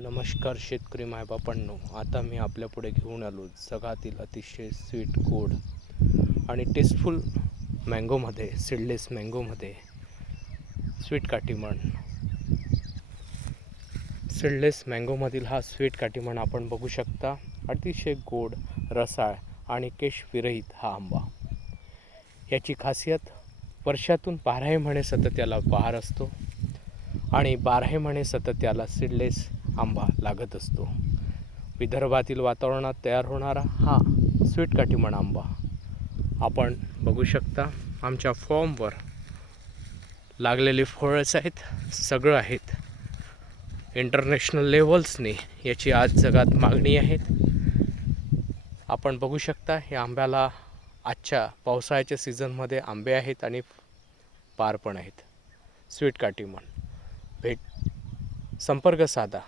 नमस्कार शेतकरी मायबापांनो, आता मी आपल्यापुढे घेऊन आलो जगातील अतिशय स्वीट गोड आणि टेस्टफुल मँगोमध्ये, सीडलेस मँगोमध्ये स्वीट काटीमण. सीडलेस मँगोमधील हा स्वीट काटीमण आपण बघू शकता. अतिशय गोड, रसाळ आणि केशविरहित हा आंबा. याची खासियत, वर्षातून 12 महिने सतत याला बहार असतो आणि 12 महिने सतत याला सीडलेस आंबा लागत असतो. विदर्भातील वातावरणात तयार होणारा हा स्वीट काटीमण आंबा आपण बघू शकता. आमच्या फॉर्मवर लागलेली फळच आहेत, सगळं आहेत. इंटरनॅशनल लेवल्सने याची आज जगात मागणी आहे. आपण बघू शकता, या आंब्याला आजच्या पावसाळ्याच्या सीझनमध्ये आंबे आहेत आणि पार पण आहेत. स्वीट काटीमण संपर्क साधा